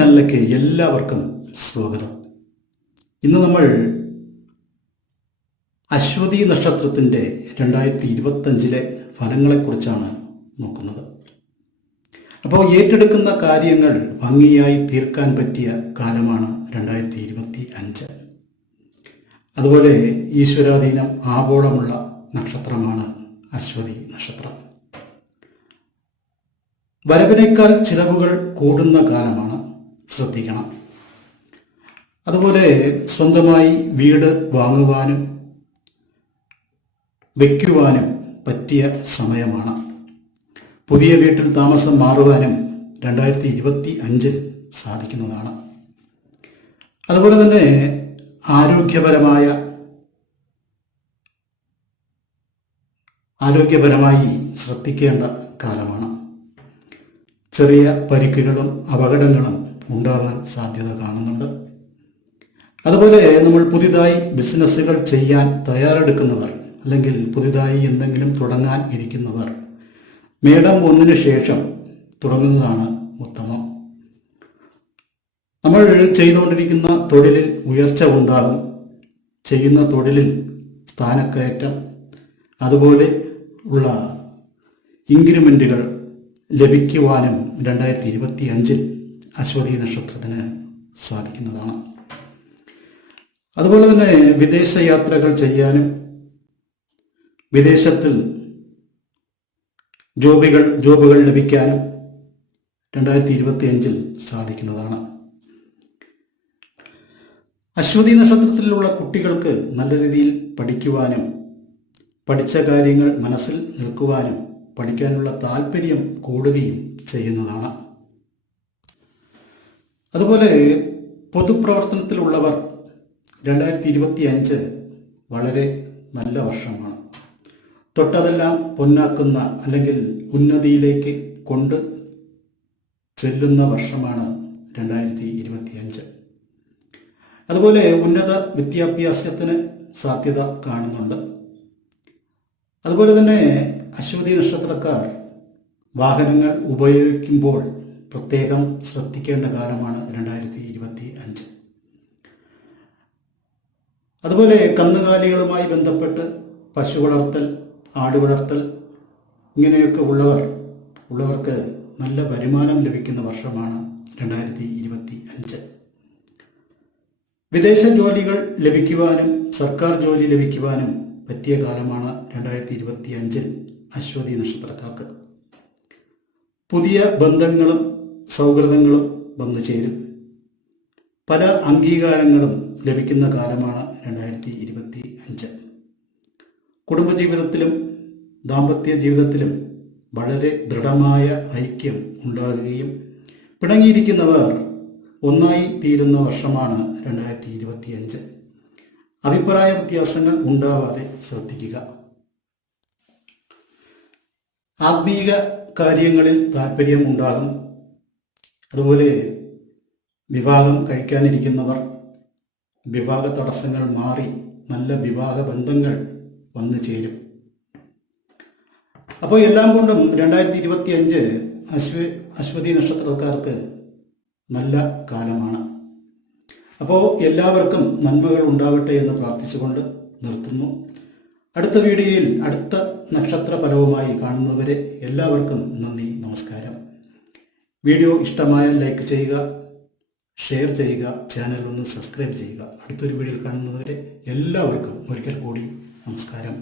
ചാനലിലേക്ക് എല്ലാവർക്കും സ്വാഗതം. ഇന്ന് നമ്മൾ അശ്വതി നക്ഷത്രത്തിന്റെ രണ്ടായിരത്തി ഇരുപത്തഞ്ചിലെ ഫലങ്ങളെക്കുറിച്ചാണ് നോക്കുന്നത്. അപ്പോൾ ഏറ്റെടുക്കുന്ന കാര്യങ്ങൾ ഭംഗിയായി തീർക്കാൻ പറ്റിയ കാലമാണ് രണ്ടായിരത്തി ഇരുപത്തി അഞ്ച് അതുപോലെ ഈശ്വരാധീനം ആബോളമുള്ള നക്ഷത്രമാണ് അശ്വതി നക്ഷത്രം. വരവിനേക്കാൾ ചിലവുകൾ കൂടുന്ന കാലമാണ് ശ്രദ്ധിക്കണം. അതുപോലെ സ്വന്തമായി വീട് വാങ്ങുവാനും വയ്ക്കുവാനും പറ്റിയ സമയമാണ്. പുതിയ വീട്ടിൽ താമസം മാറുവാനും രണ്ടായിരത്തി ഇരുപത്തി അഞ്ചിൽ സാധിക്കുന്നതാണ്. അതുപോലെ തന്നെ ആരോഗ്യപരമായ ആരോഗ്യപരമായി ശ്രദ്ധിക്കേണ്ട കാലമാണ്. ചെറിയ പരിക്കുകളും അപകടങ്ങളും ഉണ്ടാകാൻ സാധ്യത കാണുന്നുണ്ട്. അതുപോലെ നമ്മൾ പുതിയതായി ബിസിനസ്സുകൾ ചെയ്യാൻ തയ്യാറെടുക്കുന്നവർ അല്ലെങ്കിൽ പുതിയതായി എന്തെങ്കിലും തുടങ്ങാൻ ഇരിക്കുന്നവർ മേടം ഒന്നിനു ശേഷം തുടങ്ങുന്നതാണ് ഉത്തമം. നമ്മൾ ചെയ്തുകൊണ്ടിരിക്കുന്ന തൊഴിലിൽ ഉയർച്ച ഉണ്ടാകും. ചെയ്യുന്ന തൊഴിലിൽ സ്ഥാനക്കയറ്റം അതുപോലെ ഉള്ള ഇൻക്രിമെന്റുകൾ ലഭിക്കുവാനും രണ്ടായിരത്തി ഇരുപത്തി അഞ്ചിൽ അശ്വതി നക്ഷത്രത്തിന് സാധിക്കുന്നതാണ് അതുപോലെ തന്നെ വിദേശ യാത്രകൾ ചെയ്യാനും വിദേശത്തിൽ ജോബികൾ ജോബുകൾ ലഭിക്കാനും രണ്ടായിരത്തി ഇരുപത്തി അഞ്ചിൽ സാധിക്കുന്നതാണ്. അശ്വതി നക്ഷത്രത്തിലുള്ള കുട്ടികൾക്ക് നല്ല രീതിയിൽ പഠിക്കുവാനും പഠിച്ച കാര്യങ്ങൾ മനസ്സിൽ നിൽക്കുവാനും പഠിക്കാനുള്ള താല്പര്യം കൂടുകയും ചെയ്യുന്നതാണ്. അതുപോലെ പൊതുപ്രവർത്തനത്തിലുള്ളവർ രണ്ടായിരത്തി ഇരുപത്തി അഞ്ച് വളരെ നല്ല വർഷമാണ്. തൊട്ടതെല്ലാം പൊന്നാക്കുന്ന അല്ലെങ്കിൽ ഉന്നതിയിലേക്ക് കൊണ്ട് ചെല്ലുന്ന വർഷമാണ് രണ്ടായിരത്തി ഇരുപത്തി അഞ്ച് അതുപോലെ ഉന്നത വിദ്യാഭ്യാസത്തിന് സാധ്യത കാണുന്നുണ്ട്. അതുപോലെ തന്നെ അശ്വതി നക്ഷത്രക്കാർ വാഹനങ്ങൾ ഉപയോഗിക്കുമ്പോൾ പ്രത്യേകം ശ്രദ്ധിക്കേണ്ട കാലമാണ് രണ്ടായിരത്തി ഇരുപത്തി അഞ്ച് അതുപോലെ കന്നുകാലികളുമായി ബന്ധപ്പെട്ട് പശു വളർത്തൽ ആട് വളർത്തൽ ഇങ്ങനെയൊക്കെ ഉള്ളവർ ഉള്ളവർക്ക് നല്ല വരുമാനം ലഭിക്കുന്ന വർഷമാണ് രണ്ടായിരത്തി ഇരുപത്തി അഞ്ച് വിദേശ ജോലികൾ ലഭിക്കുവാനും സർക്കാർ ജോലി ലഭിക്കുവാനും പറ്റിയ കാലമാണ് രണ്ടായിരത്തി ഇരുപത്തി അഞ്ചിൽ അശ്വതി നക്ഷത്രക്കാർക്ക്. പുതിയ ബന്ധങ്ങളും സൗഹൃദങ്ങളും വന്നു ചേരും. പല അംഗീകാരങ്ങളും ലഭിക്കുന്ന കാലമാണ് രണ്ടായിരത്തി ഇരുപത്തി അഞ്ച് കുടുംബജീവിതത്തിലും ദാമ്പത്യ ജീവിതത്തിലും വളരെ ദൃഢമായ ഐക്യം ഉണ്ടാകുകയും പിണങ്ങിയിരിക്കുന്നവർ ഒന്നായി തീരുന്ന വർഷമാണ് രണ്ടായിരത്തി ഇരുപത്തി അഞ്ച് അഭിപ്രായ വ്യത്യാസങ്ങൾ ഉണ്ടാവാതെ ശ്രദ്ധിക്കുക. ആത്മീക കാര്യങ്ങളിൽ താല്പര്യം ഉണ്ടാകും. അതുപോലെ വിവാഹം കഴിക്കാനിരിക്കുന്നവർ വിവാഹ തടസ്സങ്ങൾ മാറി നല്ല വിവാഹ ബന്ധങ്ങൾ വന്നു ചേരും. അപ്പോൾ എല്ലാം കൊണ്ടും രണ്ടായിരത്തി ഇരുപത്തി അഞ്ച് അശ്വ അശ്വതി നക്ഷത്രക്കാർക്ക് നല്ല കാലമാണ്. അപ്പോൾ എല്ലാവർക്കും നന്മകൾ ഉണ്ടാവട്ടെ എന്ന് പ്രാർത്ഥിച്ചുകൊണ്ട് നിർത്തുന്നു. അടുത്ത വീഡിയോയിൽ അടുത്ത നക്ഷത്ര ഫലവുമായി കാണുന്നവരെ എല്ലാവർക്കും നന്ദി നമസ്കാരം. വീഡിയോ ഇഷ്ടമായാൽ ലൈക്ക് ചെയ്യുക ഷെയർ ചെയ്യുക ചാനൽ ഒന്ന് സബ്സ്ക്രൈബ് ചെയ്യുക. അടുത്തൊരു വീഡിയോയിൽ കാണുന്നവരെ എല്ലാവർക്കും ഒരിക്കൽ കൂടി നമസ്കാരം.